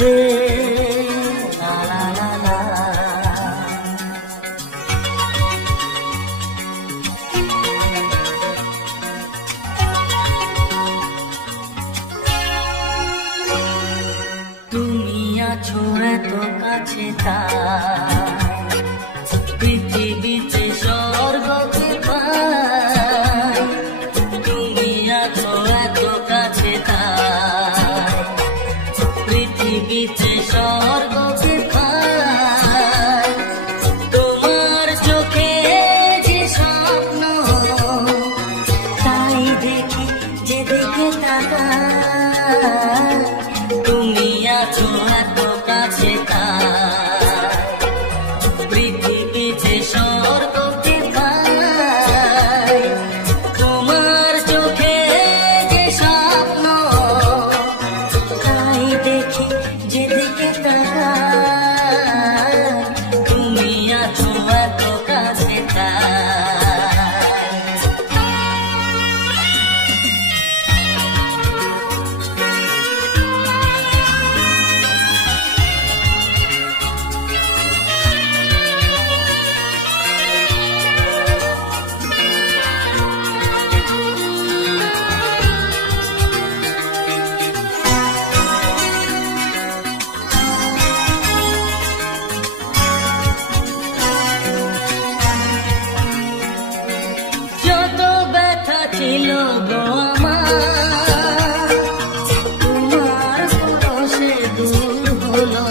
রে লা লা লা লা। তুমি আছো এত কাছে তাই পৃথিবীতে স্বর্গকে পাই। তুমি আছো এত কাছে তাই পৃথিবীতে স্বর্গকে পাই। তোমার চোখে যে স্বপ্ন তাই দেখি যেদিকে তাকাই। তুমি আছো এত কাছে তাই পৃথিবীতে স্বর্গকে পাই। তোমার চোখে যে স্বপ্ন তাই দেখি যেদিকে তাকাই। তুমি আছো এত কাছে তাই। ছিল গো আমার তোমার পরশে দূর হলো।